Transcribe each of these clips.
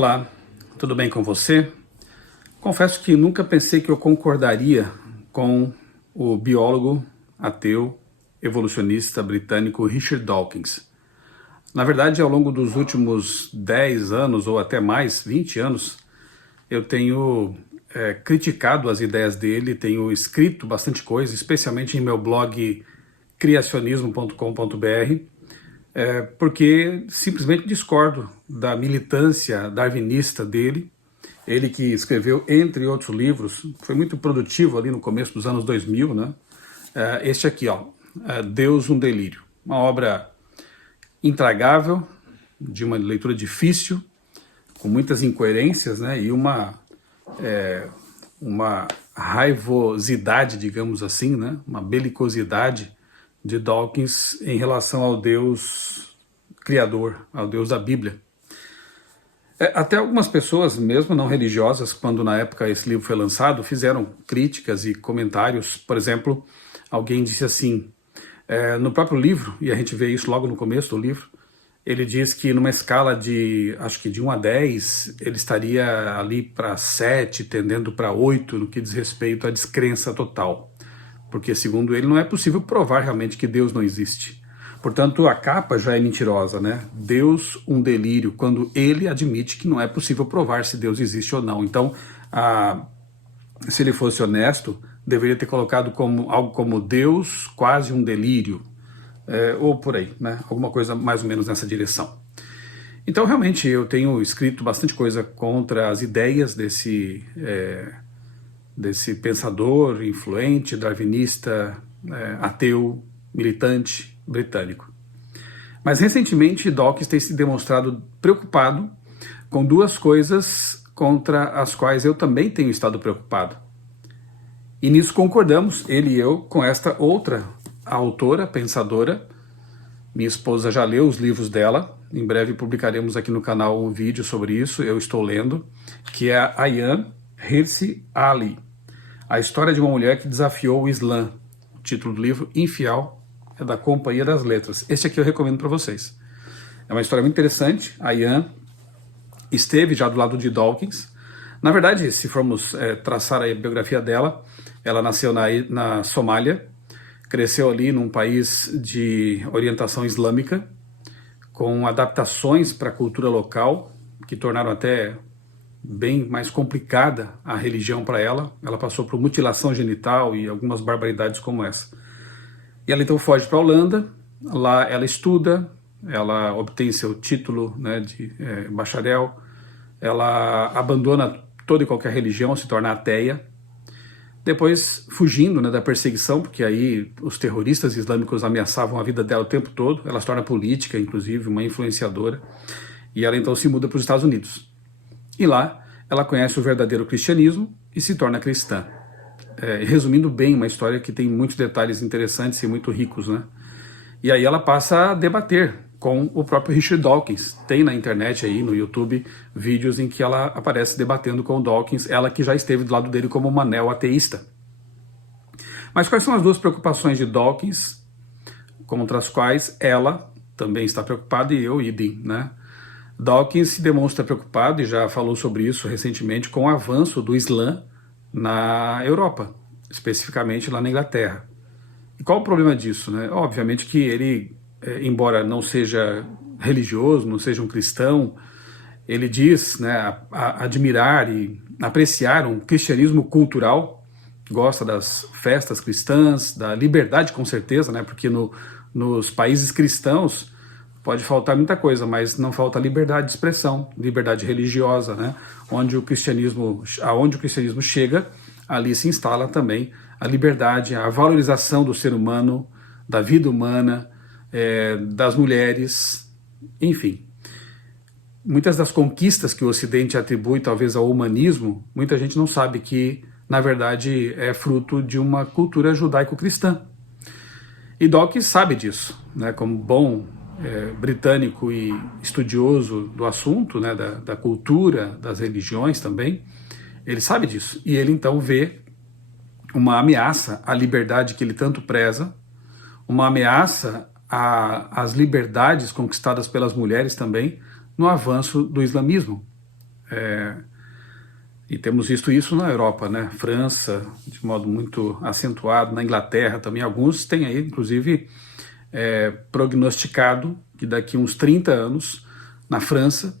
Olá, tudo bem com você? Confesso que nunca pensei que eu concordaria com o biólogo, ateu, evolucionista britânico Richard Dawkins. Na verdade, ao longo dos últimos 10 anos, ou até mais, 20 anos, eu tenho criticado as ideias dele, tenho escrito bastante coisa, especialmente em meu blog criacionismo.com.br, porque simplesmente discordo da militância darwinista dele. Ele que escreveu, entre outros livros, foi muito produtivo ali no começo dos anos 2000, né? Este aqui, Deus, um Delírio. Uma obra intragável, de uma leitura difícil, com muitas incoerências, né? E uma raivosidade, digamos assim, né? Uma belicosidade de Dawkins em relação ao Deus criador, ao Deus da Bíblia. Até algumas pessoas, mesmo não religiosas, quando na época esse livro foi lançado, fizeram críticas e comentários. Por exemplo, alguém disse assim, no próprio livro, e a gente vê isso logo no começo do livro, ele diz que numa escala de, acho que de 1 a 10, ele estaria ali para 7, tendendo para 8, no que diz respeito à descrença total. Porque, segundo ele, não é possível provar realmente que Deus não existe. Portanto, a capa já é mentirosa, né? Deus, um delírio, quando ele admite que não é possível provar se Deus existe ou não. Então, se ele fosse honesto, deveria ter colocado algo como Deus, quase um delírio, ou por aí, né? Alguma coisa mais ou menos nessa direção. Então, realmente, eu tenho escrito bastante coisa contra as ideias desse pensador influente, darwinista, ateu, militante britânico. Mas recentemente Dawkins tem se demonstrado preocupado com duas coisas contra as quais eu também tenho estado preocupado. E nisso concordamos, ele e eu, com esta outra autora, pensadora. Minha esposa já leu os livros dela, em breve publicaremos aqui no canal um vídeo sobre isso, eu estou lendo, que é a Ayaan Hirsi Ali, a história de uma mulher que desafiou o Islã. O título do livro, Infiel, é da Companhia das Letras. Este aqui eu recomendo para vocês. É uma história muito interessante. A Ayaan esteve já do lado de Dawkins. Na verdade, se formos traçar a biografia dela, ela nasceu na Somália, cresceu ali num país de orientação islâmica, com adaptações para a cultura local, que tornaram até bem mais complicada a religião para ela. Ela passou por mutilação genital e algumas barbaridades como essa. E ela então foge para a Holanda, lá ela estuda, ela obtém seu título, né, de bacharel, ela abandona toda e qualquer religião, se torna ateia, depois fugindo, né, da perseguição, porque aí os terroristas islâmicos ameaçavam a vida dela o tempo todo, ela se torna política, inclusive, uma influenciadora, e ela então se muda para os Estados Unidos. E lá ela conhece o verdadeiro cristianismo e se torna cristã. Resumindo bem, uma história que tem muitos detalhes interessantes e muito ricos, né? E aí ela passa a debater com o próprio Richard Dawkins. Tem na internet aí, no YouTube, vídeos em que ela aparece debatendo com o Dawkins, ela que já esteve do lado dele como uma neo-ateísta. Mas quais são as duas preocupações de Dawkins, contra as quais ela também está preocupada e eu, idem, né? Dawkins se demonstra preocupado, e já falou sobre isso recentemente, com o avanço do Islã na Europa, especificamente lá na Inglaterra. E qual o problema disso, né? Obviamente que ele, embora não seja religioso, não seja um cristão, ele diz, né, admirar e apreciar um cristianismo cultural, gosta das festas cristãs, da liberdade com certeza, né? Porque nos países cristãos pode faltar muita coisa, mas não falta liberdade de expressão, liberdade religiosa, né? Aonde o cristianismo chega, ali se instala também a liberdade, a valorização do ser humano, da vida humana, das mulheres, enfim. Muitas das conquistas que o Ocidente atribui talvez ao humanismo, muita gente não sabe que, na verdade, é fruto de uma cultura judaico-cristã. E Dawkins sabe disso, né? Como bom britânico e estudioso do assunto, né, da cultura, das religiões também, ele sabe disso. E ele então vê uma ameaça à liberdade que ele tanto preza, uma ameaça às liberdades conquistadas pelas mulheres também, no avanço do islamismo. E temos visto isso na Europa, né? França, de modo muito acentuado, na Inglaterra também. Alguns têm aí, inclusive, prognosticado que daqui uns 30 anos, na França,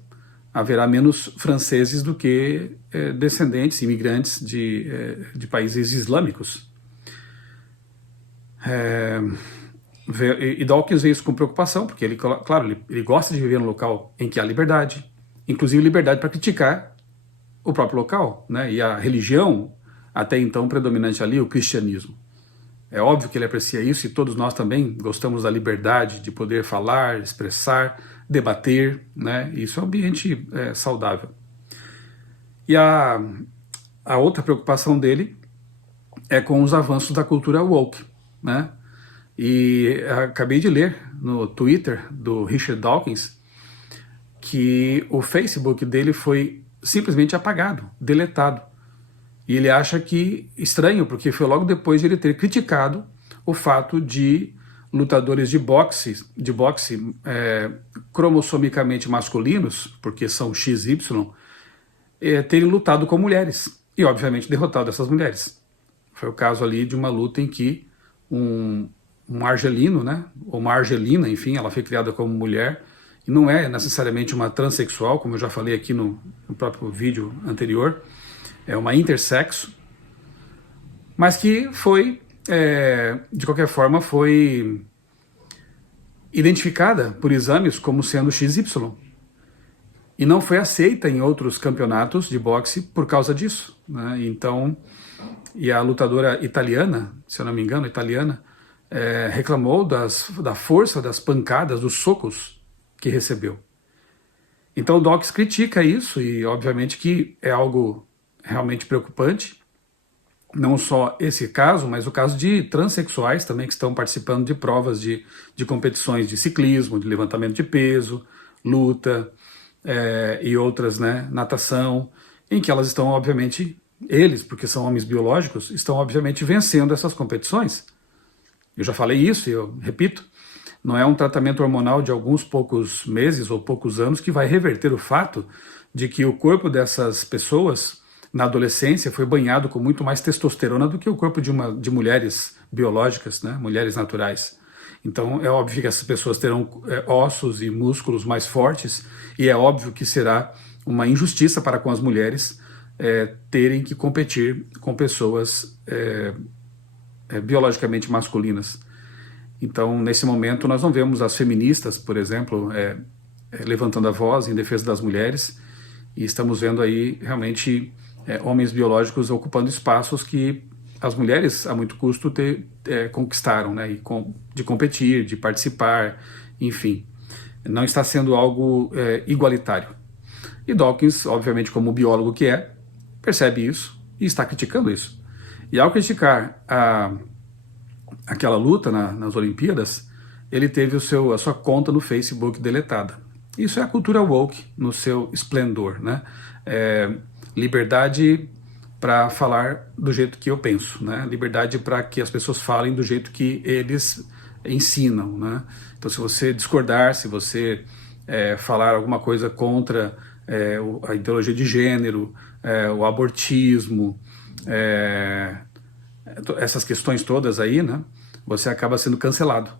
haverá menos franceses do que descendentes, imigrantes de países islâmicos. E Dawkins vê isso com preocupação, porque ele, claro, ele gosta de viver num local em que há liberdade, inclusive liberdade para criticar o próprio local, né? E a religião, até então predominante ali, o cristianismo. É óbvio que ele aprecia isso, e todos nós também gostamos da liberdade de poder falar, expressar, debater, né? Isso é um ambiente saudável. E a outra preocupação dele é com os avanços da cultura woke, né? E acabei de ler no Twitter do Richard Dawkins que o Facebook dele foi simplesmente apagado, deletado. E ele acha que estranho, porque foi logo depois de ele ter criticado o fato de lutadores de boxe cromossomicamente masculinos, porque são XY, terem lutado com mulheres e, obviamente, derrotado essas mulheres. Foi o caso ali de uma luta em que um argelino, né, ou uma argelina, enfim, ela foi criada como mulher, e não é necessariamente uma transexual, como eu já falei aqui no próprio vídeo anterior, é uma intersexo, mas que foi, de qualquer forma, foi identificada por exames como sendo XY, e não foi aceita em outros campeonatos de boxe por causa disso, né? Então, e a lutadora italiana, se eu não me engano, reclamou da força das pancadas, dos socos que recebeu. Então o Dawkins critica isso, e obviamente que é algo realmente preocupante, não só esse caso, mas o caso de transexuais também que estão participando de provas de competições de ciclismo, de levantamento de peso, luta e outras, né, natação, em que elas estão obviamente, eles, porque são homens biológicos, estão obviamente vencendo essas competições. Eu já falei isso e eu repito, não é um tratamento hormonal de alguns poucos meses ou poucos anos que vai reverter o fato de que o corpo dessas pessoas na adolescência foi banhado com muito mais testosterona do que o corpo de mulheres biológicas, né, mulheres naturais. Então é óbvio que essas pessoas terão ossos e músculos mais fortes, e é óbvio que será uma injustiça para com as mulheres terem que competir com pessoas biologicamente masculinas. Então, nesse momento, nós não vemos as feministas, por exemplo, levantando a voz em defesa das mulheres, e estamos vendo aí realmente homens biológicos ocupando espaços que as mulheres, a muito custo, conquistaram, né? De competir, de participar, enfim. Não está sendo algo igualitário. E Dawkins, obviamente, como biólogo que é, percebe isso e está criticando isso. E ao criticar aquela luta nas Olimpíadas, ele teve a sua conta no Facebook deletada. Isso é a cultura woke no seu esplendor, né? Liberdade para falar do jeito que eu penso, né? Liberdade para que as pessoas falem do jeito que eles ensinam, né? Então, se você discordar, se você falar alguma coisa contra a ideologia de gênero, o abortismo, essas questões todas aí, né? Você acaba sendo cancelado.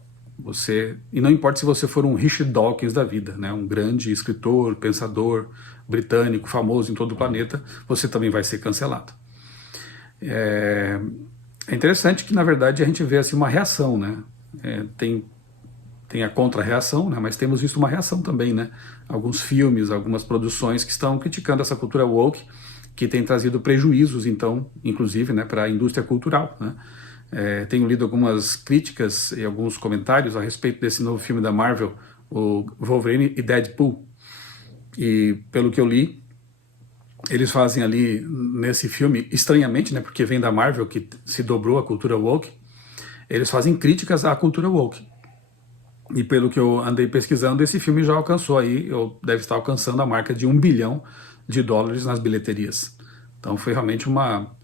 E não importa se você for um Richard Dawkins da vida, né? Um grande escritor, pensador britânico, famoso em todo o planeta, você também vai ser cancelado. É interessante que, na verdade, a gente vê assim, uma reação, né? Tem a contra-reação, né? Mas temos visto uma reação também, né? Alguns filmes, algumas produções que estão criticando essa cultura woke, que tem trazido prejuízos, então, inclusive, né, para a indústria cultural, né? Tenho lido algumas críticas e alguns comentários a respeito desse novo filme da Marvel, o Wolverine e Deadpool. E pelo que eu li, eles fazem ali nesse filme, estranhamente, né, porque vem da Marvel, que se dobrou a cultura woke, eles fazem críticas à cultura woke. E pelo que eu andei pesquisando, esse filme já alcançou aí, ou deve estar alcançando a marca de $1 bilhão nas bilheterias. Então foi realmente uma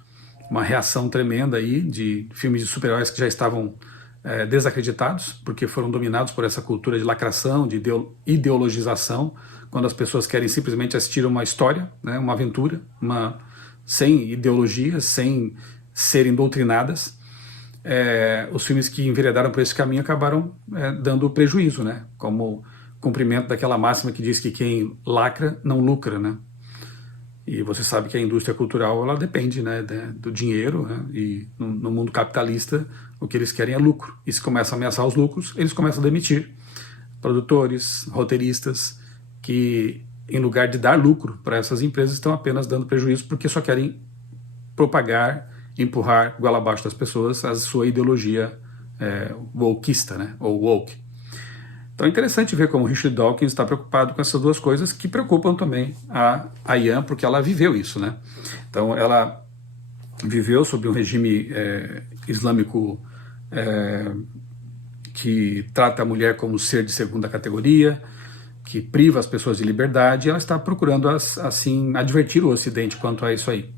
reação tremenda aí de filmes de super-heróis que já estavam desacreditados, porque foram dominados por essa cultura de lacração, de ideologização, quando as pessoas querem simplesmente assistir uma história, né, uma aventura, sem ideologias, sem serem doutrinadas. Os filmes que enveredaram por esse caminho acabaram dando prejuízo, né, como cumprimento daquela máxima que diz que quem lacra não lucra, né? E você sabe que a indústria cultural, ela depende, né, do dinheiro, né? E no mundo capitalista o que eles querem é lucro. E se começa a ameaçar os lucros, eles começam a demitir produtores, roteiristas, que em lugar de dar lucro para essas empresas estão apenas dando prejuízo porque só querem propagar, empurrar goela abaixo das pessoas a sua ideologia wokeista, né, ou woke. Então é interessante ver como Richard Dawkins está preocupado com essas duas coisas que preocupam também a Yan, porque ela viveu isso, né? Então ela viveu sob um regime islâmico que trata a mulher como ser de segunda categoria, que priva as pessoas de liberdade, e ela está procurando, assim, advertir o Ocidente quanto a isso aí.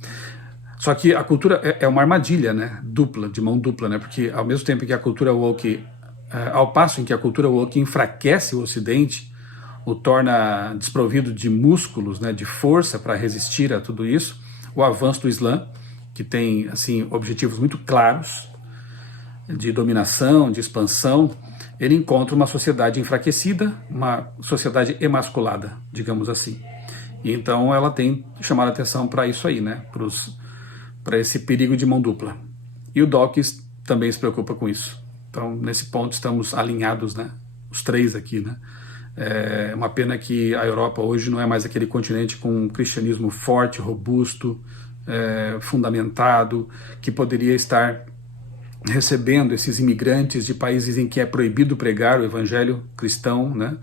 Só que a cultura é uma armadilha, né? Dupla, de mão dupla, né? Porque ao mesmo tempo que a cultura woke, ao passo em que a cultura woke enfraquece o Ocidente, o torna desprovido de músculos, né, de força para resistir a tudo isso, o avanço do Islã, que tem assim objetivos muito claros de dominação, de expansão, ele encontra uma sociedade enfraquecida, uma sociedade emasculada, digamos assim. E então ela tem chamado a atenção para isso aí, né, para esse perigo de mão dupla. E o Dawkins também se preocupa com isso. Então, nesse ponto, estamos alinhados, né? Os três aqui, né? É uma pena que a Europa hoje não é mais aquele continente com um cristianismo forte, robusto, fundamentado, que poderia estar recebendo esses imigrantes de países em que é proibido pregar o evangelho cristão, né?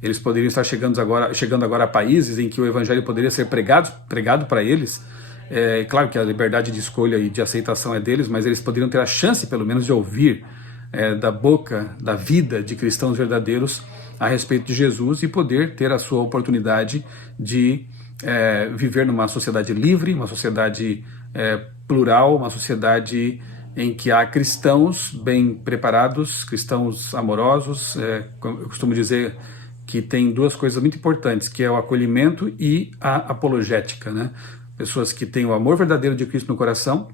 Eles poderiam estar chegando agora a países em que o evangelho poderia ser pregado para eles. Claro que a liberdade de escolha e de aceitação é deles, mas eles poderiam ter a chance, pelo menos, de ouvir da boca, da vida de cristãos verdadeiros a respeito de Jesus e poder ter a sua oportunidade de viver numa sociedade livre, uma sociedade plural, uma sociedade em que há cristãos bem preparados, cristãos amorosos. Eu costumo dizer que tem duas coisas muito importantes, que é o acolhimento e a apologética, né? Pessoas que têm o amor verdadeiro de Cristo no coração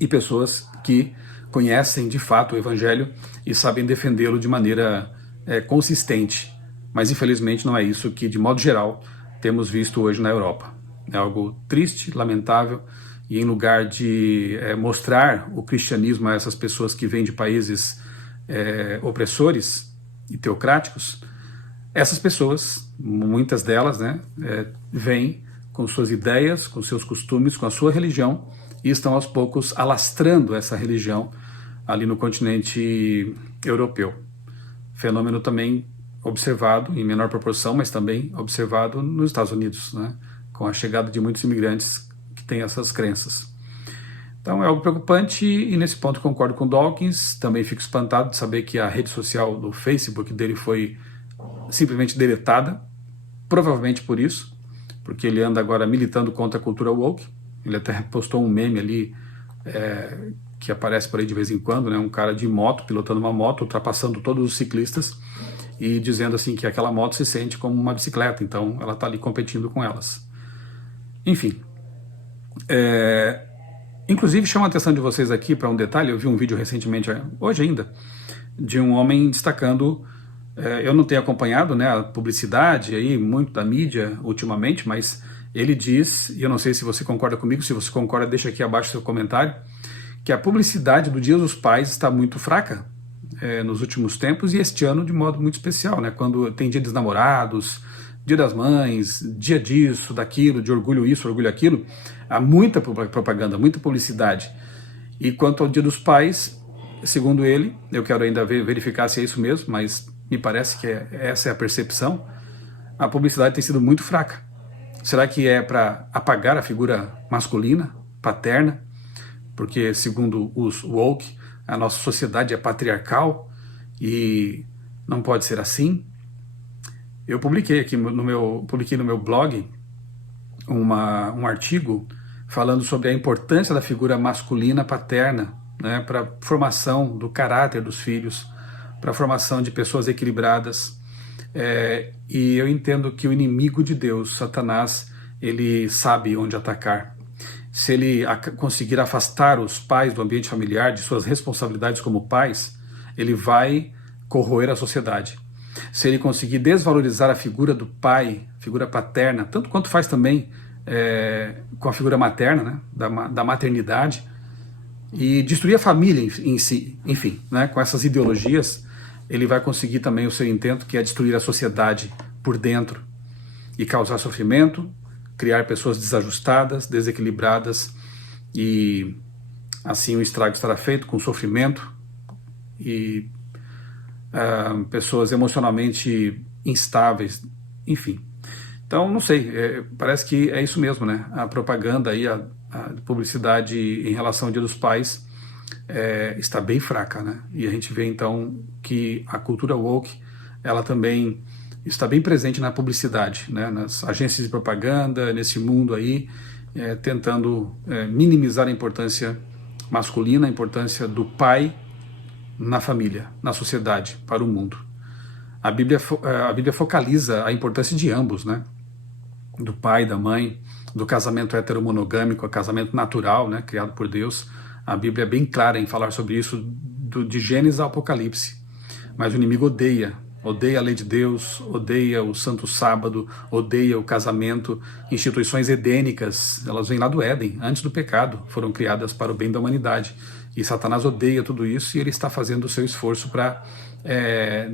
e pessoas que conhecem de fato o Evangelho e sabem defendê-lo de maneira consistente. Mas infelizmente não é isso que, de modo geral, temos visto hoje na Europa. É algo triste, lamentável, e em lugar de mostrar o cristianismo a essas pessoas que vêm de países opressores e teocráticos, essas pessoas, muitas delas, né, vêm com suas ideias, com seus costumes, com a sua religião, e estão aos poucos alastrando essa religião ali no continente europeu. Fenômeno também observado em menor proporção, mas também observado nos Estados Unidos, né, com a chegada de muitos imigrantes que têm essas crenças. Então é algo preocupante e nesse ponto concordo com Dawkins. Também fico espantado de saber que a rede social do Facebook dele foi simplesmente deletada, provavelmente por isso, porque ele anda agora militando contra a cultura woke. Ele até postou um meme ali que aparece por aí de vez em quando, né? Um cara de moto, pilotando uma moto, ultrapassando todos os ciclistas e dizendo assim que aquela moto se sente como uma bicicleta, então ela está ali competindo com elas. Enfim, inclusive chamo a atenção de vocês aqui para um detalhe. Eu vi um vídeo recentemente, hoje ainda, de um homem destacando, eu não tenho acompanhado, né, a publicidade aí, muito da mídia ultimamente, mas ele diz, e eu não sei se você concorda comigo, se você concorda deixa aqui abaixo seu comentário, que a publicidade do Dia dos Pais está muito fraca nos últimos tempos, e este ano de modo muito especial, né, quando tem Dia dos Namorados, Dia das Mães, dia disso, daquilo, de orgulho isso, orgulho aquilo, há muita propaganda, muita publicidade. E quanto ao Dia dos Pais, segundo ele, eu quero ainda verificar se é isso mesmo, mas me parece que essa é a percepção, a publicidade tem sido muito fraca. Será que é para apagar a figura masculina, paterna? Porque, segundo os woke, a nossa sociedade é patriarcal e não pode ser assim? Eu publiquei aqui no meu blog um artigo falando sobre a importância da figura masculina paterna né, para a formação do caráter dos filhos, para a formação de pessoas equilibradas. E eu entendo que o inimigo de Deus, Satanás, ele sabe onde atacar. Se ele conseguir afastar os pais do ambiente familiar, de suas responsabilidades como pais, ele vai corroer a sociedade. Se ele conseguir desvalorizar a figura do pai, figura paterna, tanto quanto faz também com a figura materna, né, da maternidade, e destruir a família em si, enfim, né, com essas ideologias, ele vai conseguir também o seu intento, que é destruir a sociedade por dentro e causar sofrimento, criar pessoas desajustadas, desequilibradas, e assim o estrago estará feito com sofrimento e pessoas emocionalmente instáveis, enfim. Então, não sei, parece que é isso mesmo, né? A propaganda aí, a publicidade em relação ao Dia dos Pais está bem fraca, né? E a gente vê então que a cultura woke, ela também está bem presente na publicidade, né? Nas agências de propaganda, nesse mundo aí, tentando minimizar a importância masculina, a importância do pai na família, na sociedade, para o mundo. A Bíblia focaliza a importância de ambos, né? Do pai, da mãe, do casamento heteromonogâmico, o casamento natural, né? Criado por Deus. A Bíblia é bem clara em falar sobre isso, de Gênesis ao Apocalipse. Mas o inimigo odeia a lei de Deus, odeia o santo sábado, odeia o casamento. Instituições edênicas, elas vêm lá do Éden, antes do pecado, foram criadas para o bem da humanidade. E Satanás odeia tudo isso e ele está fazendo o seu esforço para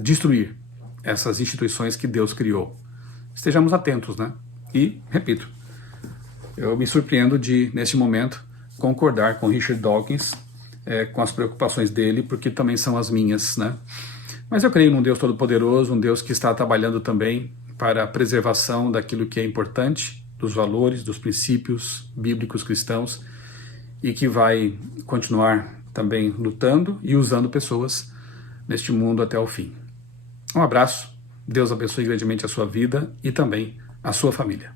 destruir essas instituições que Deus criou. Estejamos atentos, né? E, repito, eu me surpreendo de, neste momento, concordar com Richard Dawkins, com as preocupações dele, porque também são as minhas, né? Mas eu creio num Deus todo-poderoso, um Deus que está trabalhando também para a preservação daquilo que é importante, dos valores, dos princípios bíblicos cristãos, e que vai continuar também lutando e usando pessoas neste mundo até o fim. Um abraço, Deus abençoe grandemente a sua vida e também a sua família.